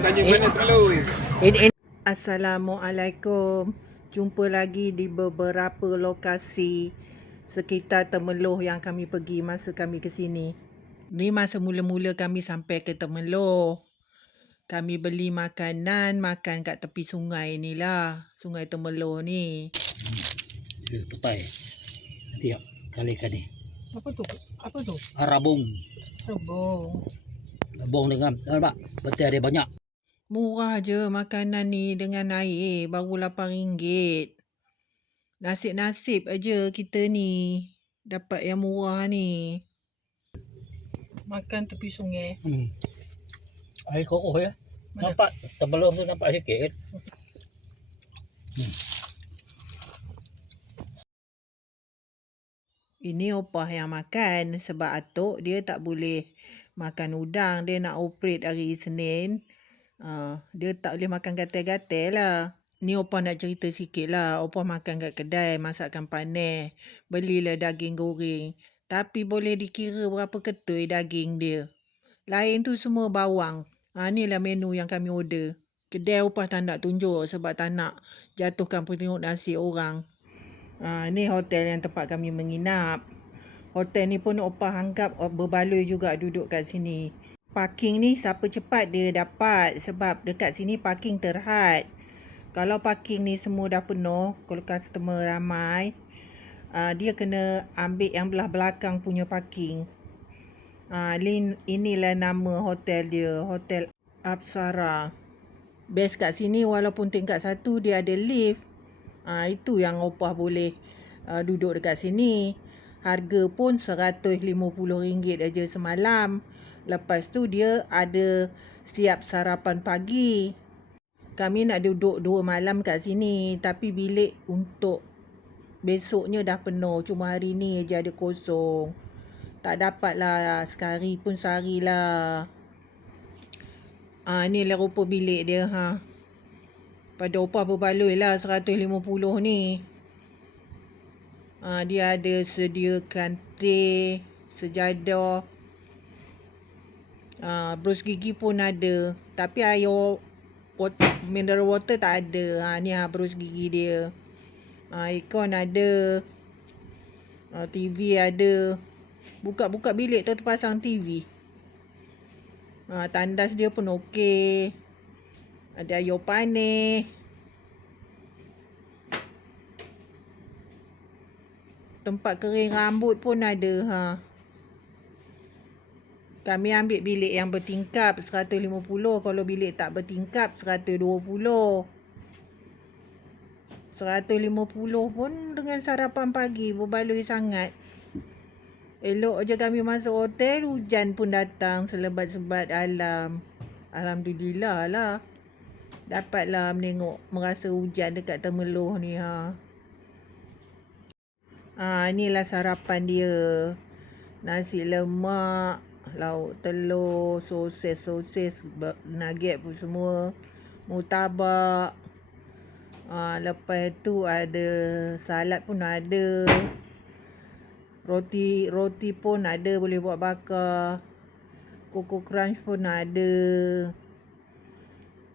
tanya mana terlalu. Assalamualaikum. Jumpa lagi di beberapa lokasi sekitar Temeloh yang kami pergi masa kami ke sini. Ni masa mula-mula kami sampai ke Temeloh. Kami beli makanan, makan kat tepi sungai ni lah. Sungai Temeloh ni. Tupai. Nanti kali-kali. Apa tu? Rabung. Rebung. Dengan nampak betul ada banyak. Murah je makanan ni dengan air. Baru RM8. Nasib-nasib aja kita ni dapat yang murah ni. Makan tepi sungai. Air kokoh ya. Mana? Nampak Temeloh tu nampak sikit. Ini opah yang makan sebab atuk dia tak boleh makan udang. Dia nak operate hari Isnin. Dia tak boleh makan gatal-gatal lah. Ni opah nak cerita sikit lah. Opah makan kat kedai masakan panas. Belilah daging goreng. Tapi boleh dikira berapa ketui daging dia. Lain tu semua bawang. Inilah menu yang kami order. Kedai opah tak nak tunjuk sebab tak nak jatuhkan periuk nasi orang. Ni hotel yang tempat kami menginap. Hotel ni pun opah anggap berbaloi juga duduk kat sini. Parking ni siapa cepat dia dapat sebab dekat sini parking terhad. Kalau parking ni semua dah penuh, kalau customer ramai, dia kena ambil yang belah belakang punya parking. Inilah nama hotel dia, Hotel Apsara. Best kat sini walaupun tingkat 1 dia ada lift. Itu yang opah boleh duduk dekat sini. Harga pun RM150 aja semalam. Lepas tu dia ada siap sarapan pagi. Kami nak duduk 2 malam kat sini. Tapi bilik untuk besoknya dah penuh. Cuma hari ni je ada kosong. Tak dapat lah. Sekali pun sehari lah. Inilah rupa bilik dia. Pada opah berbaloi lah RM150 ni. Dia ada sediakan teh, sejadah. Brus gigi pun ada. Tapi air mineral water tak ada. Ni brus gigi dia. Aircon ada. TV ada. Buka-buka bilik tu terpasang TV. Tandas dia pun okey. Ada air panas. Tempat kering rambut pun ada. Kami ambil bilik yang bertingkap RM150. Kalau bilik tak bertingkap RM120. RM150 pun dengan sarapan pagi berbaloi sangat. Elok je kami masuk hotel, hujan pun datang selebat-sebat alam. Alhamdulillah lah. Dapatlah merasa hujan dekat Temeloh ni. Inilah sarapan dia. Nasi lemak, lauk telur, sosis, nugget pun semua. Murtabak. Lepas tu ada salad pun ada. Roti pun ada, boleh buat bakar. Coco Crunch pun ada.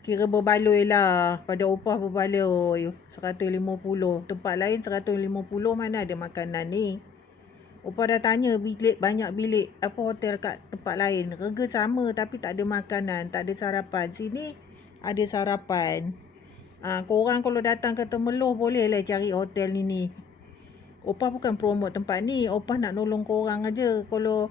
Kira berbaloi lah. Pada opah berbaloi RM150. Tempat lain RM150 mana ada makanan ni. Opah dah tanya banyak bilik hotel kat tempat lain. Harga sama tapi tak ada makanan, tak ada sarapan. Sini ada sarapan. Korang kalau datang ke Temeloh boleh lah cari hotel ni. Opah bukan promote tempat ni. Opah nak nolong korang aja. Kalau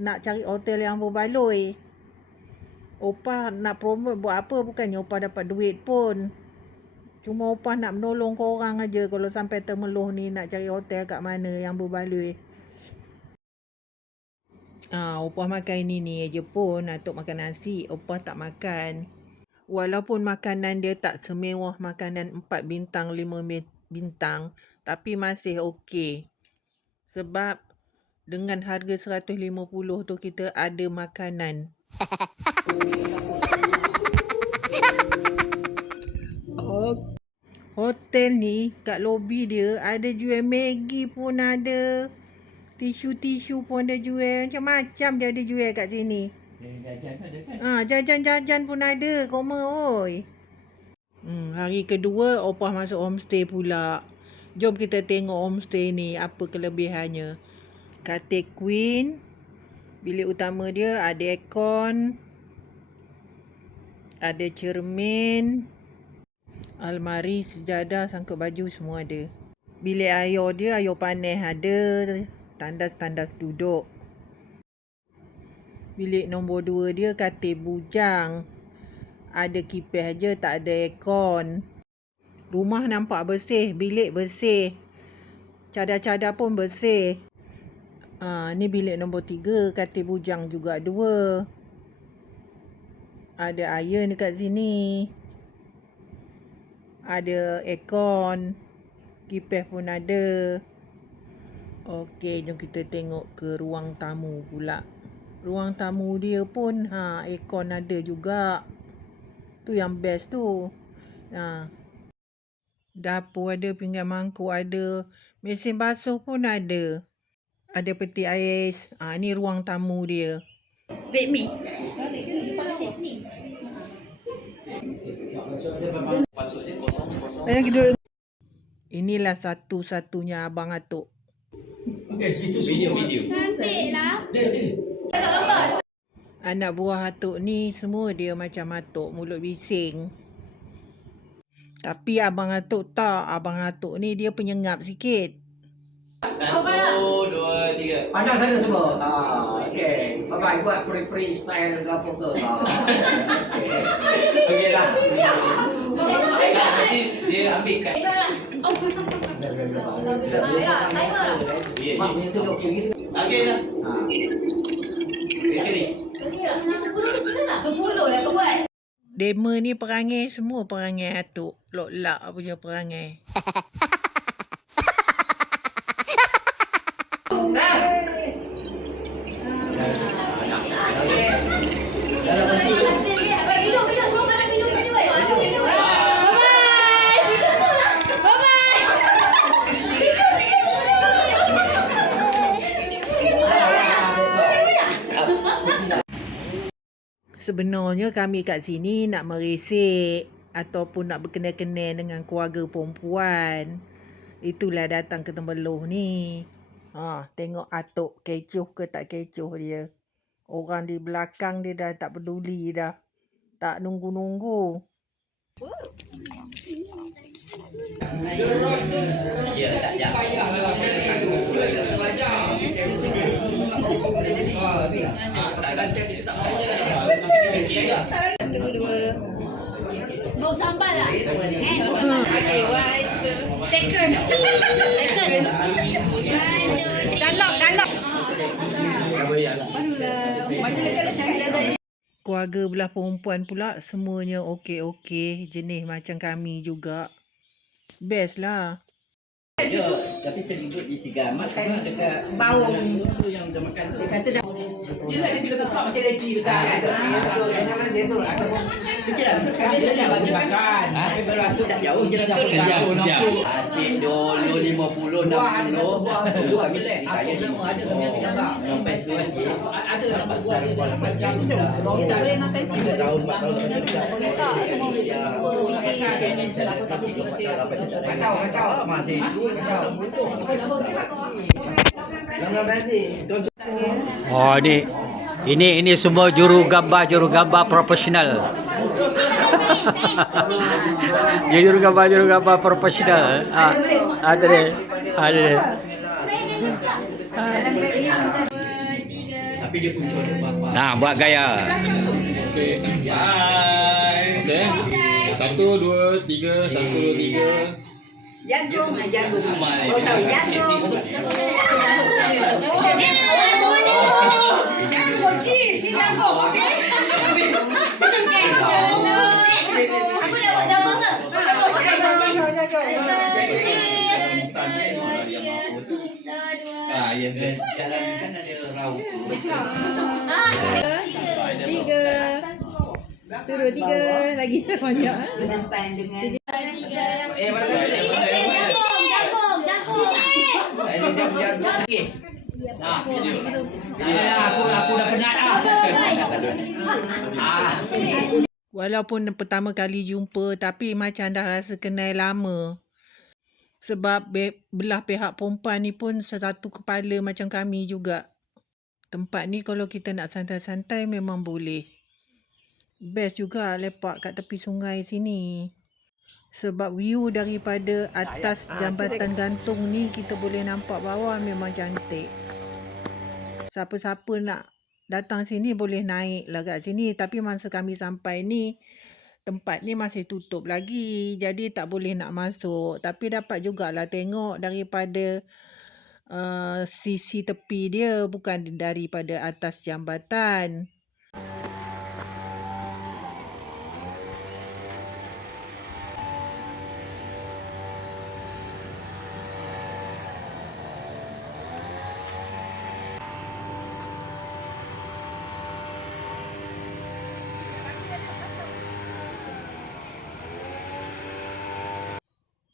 nak cari hotel yang berbaloi. Opah nak promote buat apa? Bukannya opah dapat duit pun. Cuma opah nak menolong korang aja. Kalau sampai Temeloh ni nak cari hotel kat mana yang berbaloi. Opah makan ini aja pun. Atuk makan nasi. Opah tak makan. Walaupun makanan dia tak semewah makanan 4 bintang, 5 bintang. Tapi masih okey. Sebab dengan harga RM150 tu kita ada makanan. Hotel ni kat lobi dia ada jual Maggi pun ada. Tisu-tisu pun ada jual. Macam-macam dia ada jual kat sini. Jajan ada kan? Jajan-jajan pun ada, koma oi. Hari kedua opah masuk homestay pula. Jom kita tengok homestay ni apa kelebihannya. Katil queen. Bilik utama dia ada aircon. Ada cermin. Almari, sejadah, sangkut baju semua ada. Bilik air dia, air panas ada. Tandas-tandas duduk. Bilik nombor 2 dia katil bujang. Ada kipas je, tak ada aircon. Rumah nampak bersih, bilik bersih. Cadar-cadar pun bersih. Ni bilik nombor 3, katil bujang juga 2. Ada iron dekat sini. Ada aircon. Kipas pun ada. Okey, jom kita tengok ke ruang tamu pula. Ruang tamu dia pun aircon ada juga. Tu yang best tu. Dapur ada, pinggan mangkuk ada. Mesin basuh pun ada. Ada peti ais. Ni ruang tamu dia. Redmi. Inilah satu-satunya Abang Atuk. Video. Cantik lah. Anak buah Atuk ni semua dia macam Atuk, mulut bising. Tapi Abang Atuk tak. Abang Atuk ni dia penyengap sikit. 1, 2, 3. Pandang sana semua. Okey. Bye-bye. Buat peri-peri style ke apa ke. Okey lah. Nanti dia ambil kat. Mak punya tu okey gitu. Okey dah. Okey ni. 10 lah kau buat. Dema ni perangai semua perangai Atuk. Lok-lak punya perangai. Sebenarnya kami kat sini nak meresek ataupun nak berkenal-kenal dengan keluarga perempuan. Itulah datang ke Tembeluh ni. Tengok Atuk kecoh ke tak kecoh dia. Orang di belakang dia dah tak peduli dah. Tak nunggu-nunggu. Ya, tak jap. Satu, dua. Bau sambal lah. Second. Dalok. Keluarga belah perempuan pula semuanya okey-okey. Jenis macam kami juga. Best lah. Tapi terlibat di Sigal. Makan dekat bau tu yang dia makan. Dia kata dah. Dia nak dia tempat macam leci besar. Dia dah bagi makan. Tapi baru tu tak jauh je dah. Cik dulu 50 60. Buah bila aku nama ada sebenarnya gambar. Sampai tu ada nama buah dia macam tu. Dia tak boleh makan sini. Tahun 4 tahun tak semua aku tak boleh kacau masih itu oh ini semua juru gambar profesional. juru gambar profesional. Ada deh. Tapi dia punya nah buat gaya. Okey. Bye. Okey. 1, 2, 3, 1, 2, 3. Jagung. Oh tahu jagung. Aku dah buat jagung ke? Ya. Jalan kan ada raut. Besar. 3. Turun 3 lagi banyak. Depan dengan Mana? jagung. Jam. Nah, aku dah penat ah. Walaupun pertama kali jumpa tapi macam dah rasa kenal lama. Sebab belah pihak perempuan ni pun satu kepala macam kami juga. Tempat ni kalau kita nak santai-santai memang boleh. Best juga lepak kat tepi sungai sini. Sebab view daripada atas jambatan gantung ni kita boleh nampak bawah memang cantik. Siapa-siapa nak datang sini boleh naik lah kat sini. Tapi masa kami sampai ni, tempat ni masih tutup lagi. Jadi tak boleh nak masuk. Tapi dapat jugalah tengok daripada sisi tepi dia. Bukan daripada atas jambatan.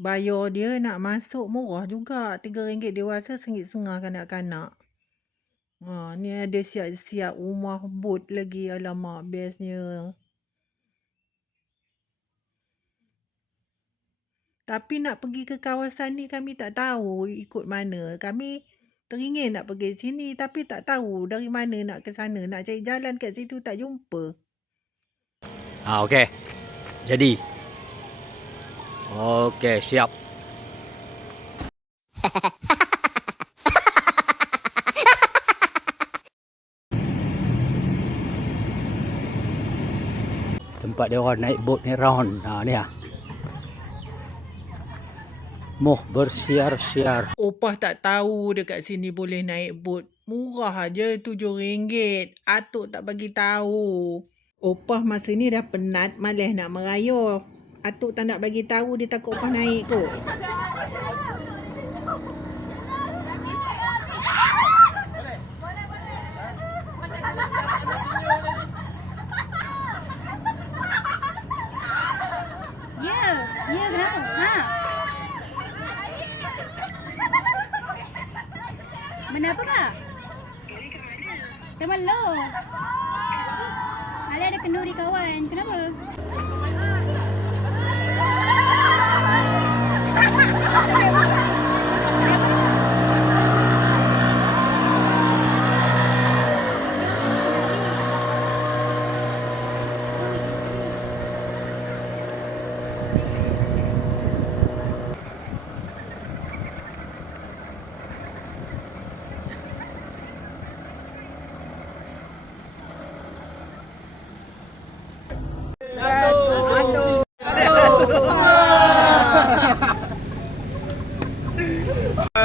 Bayar dia nak masuk murah juga. RM3 dewasa, RM1.50 kanak-kanak. Ni ada siap-siap rumah bot lagi. Alamak, bestnya. Tapi nak pergi ke kawasan ni kami tak tahu ikut mana. Kami teringin nak pergi sini tapi tak tahu dari mana nak ke sana. Nak cari jalan kat situ tak jumpa. Okey. Jadi. Okey, siap. Tempat dia orang naik bot ni round. Ni ah. Moh bersiar-siar. Opah tak tahu dekat sini boleh naik bot. Murah aja RM7. Atuk tak bagi tahu. Opah masa ni dah penat malas nak merayau. Atuk tak nak bagi tahu dia takut Opah naik kot. Ya kenapa? Kenapa kak? Teman lo. Ada kenduri kawan. Kenapa?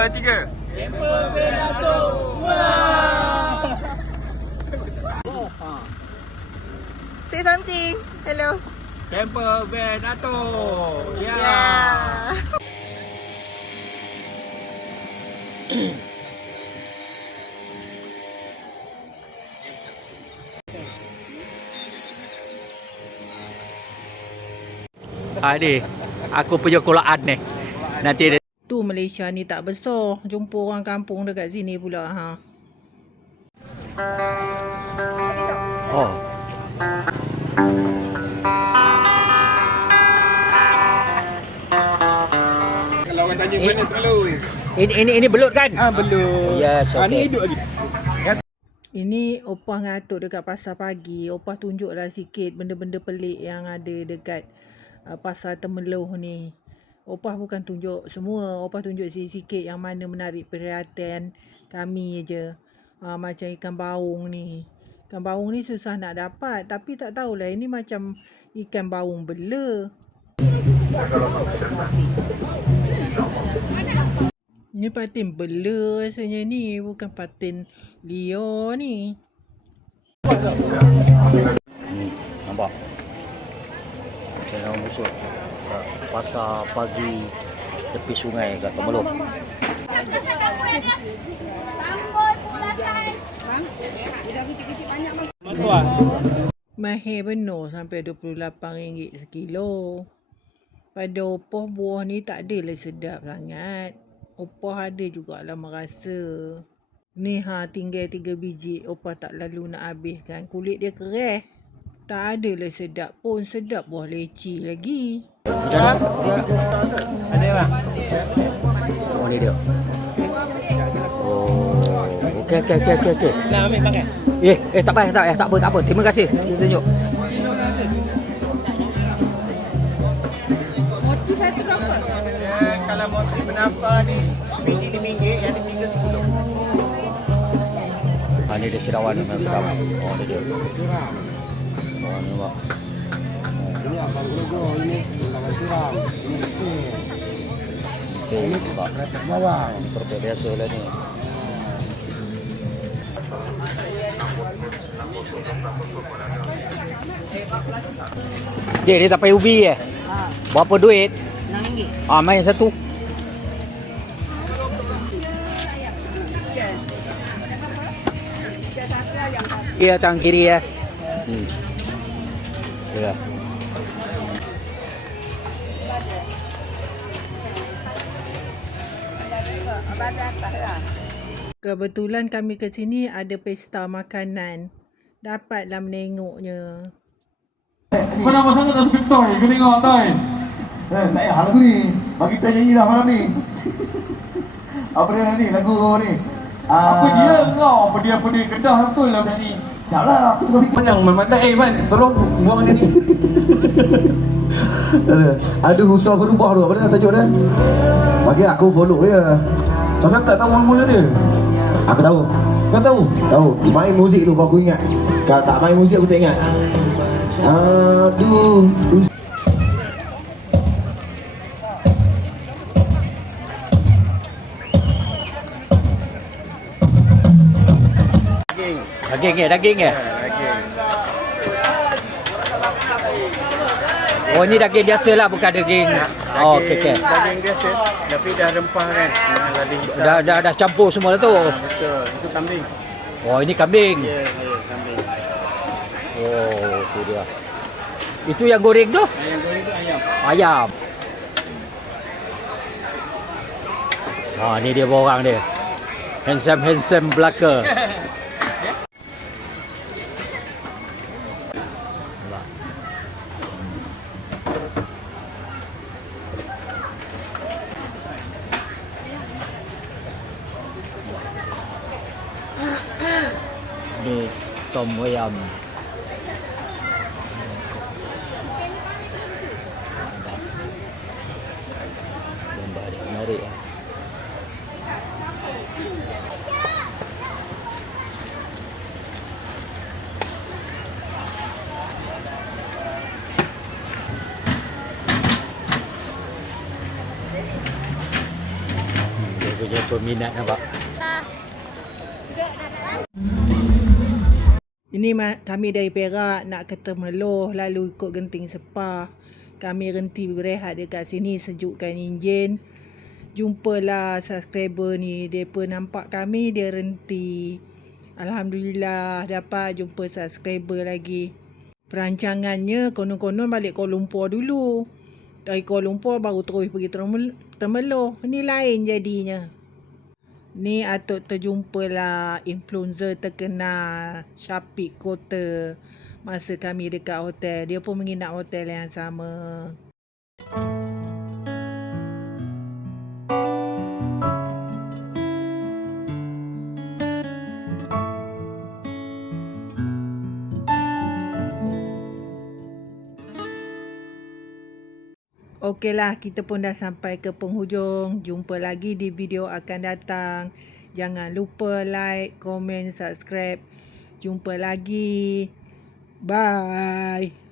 Tiga. Say something. Hello. Camper van Dato'. Ni, aku punya kolaan ni. Nanti dia Tu Malaysia ni tak besar. Jumpa orang kampung dekat sini pula. Oh. Kalau orang tanya mana terlalu. Ini belut kan? Belut. Yes, okay. Ni hidup lagi. Ini Opah dengan Atuk dekat pasar pagi. Opah tunjuklah sikit benda-benda pelik yang ada dekat pasar Temeloh ni. Opah bukan tunjuk semua. Opah tunjuk sikit-sikit yang mana menarik perhatian kami je. Macam ikan baung ni. Ikan baung ni susah nak dapat. Tapi tak tahulah ini macam ikan baung bela. Ni patin bela rasanya ni. Bukan patin liar ni. Nampak? Macam orang busuk. Pasar pagi tepi sungai kat Temeloh. Mahir benar sampai RM28 sekilo. Pada Opah buah ni tak adalah sedap sangat. Opah ada jugalah merasa. Ni tinggal 3 biji. Opa tak lalu nak habiskan. Kulit dia kereh. Tak ada lah sedap pun. Sedap buah leci lagi. Ada bang? Oh ni dia. Oh. Okey. Nak ambil makan. Tak apa. Terima kasih. Dia tunjuk. Mochi satu berapa? Kalau motif menapa ni biji RM5, yang ni RM3.10. Ni dia sirawan memang pertama. Oh ni dia. Oh ni bang. Ini abang logo ini tangan tiram. Ini Bang. kereta bawah. Ini kereta biasa lah ni. Dia tak payah ubi Berapa duit? RM6. Main satu. Dia tang kiri ya. Ya. Kebetulan kami ke sini ada pesta makanan. Dapatlah menengoknya. Kau nak pasang tak skrip toy? Kau tengok toy. Tak payah lagu ni. Bagi kita nyanyi dah malam ni. Apa dia ni lagu kau ni? Apa dia kau? Apa dia Kedah betul lah budak ni. Taklah, aku tengah fikir. Menang memandai. Man, tolong buang dia ni. Aduh, usaha berubah tu. Apa dia tajuk dia? Bagi aku follow je. Tapi aku tak tahu mula-mula dia. Aku tahu. Kau tahu? Tahu. Main muzik tu baru aku ingat. Kalau tak main muzik aku tak ingat. Aduh. Daging ke? Oh ni daging biasa lah, bukan daging. Oh okey. Daging biasa tapi dah rempah kan. Dah campur semua dah tu. Betul. Itu kambing. Oh ini kambing. Ya, kambing. Oh tu dia. Itu yang goreng tu? Yang goreng tu ayam. Ayam. Ni dia borang dia. Handsome belaka. Ni tom ayam. Gambar dia menarik. Dia punya peminat nampak. Ini kami dari Perak nak ke Temerloh lalu ikut Genting Sepah. Kami berhenti berehat dekat sini sejukkan enjin. Jumpalah subscriber ni. Depa nampak kami dia renti. Alhamdulillah dapat jumpa subscriber lagi. Perancangannya konon-konon balik Kuala Lumpur dulu. Dari Kuala Lumpur baru terus pergi Temerloh. Ni lain jadinya. Ni atuk terjumpalah influencer terkenal Syafiq Kota masa kami dekat hotel. Dia pun menginap hotel yang sama. Okeylah, kita pun dah sampai ke penghujung. Jumpa lagi di video akan datang. Jangan lupa like, komen, subscribe. Jumpa lagi. Bye.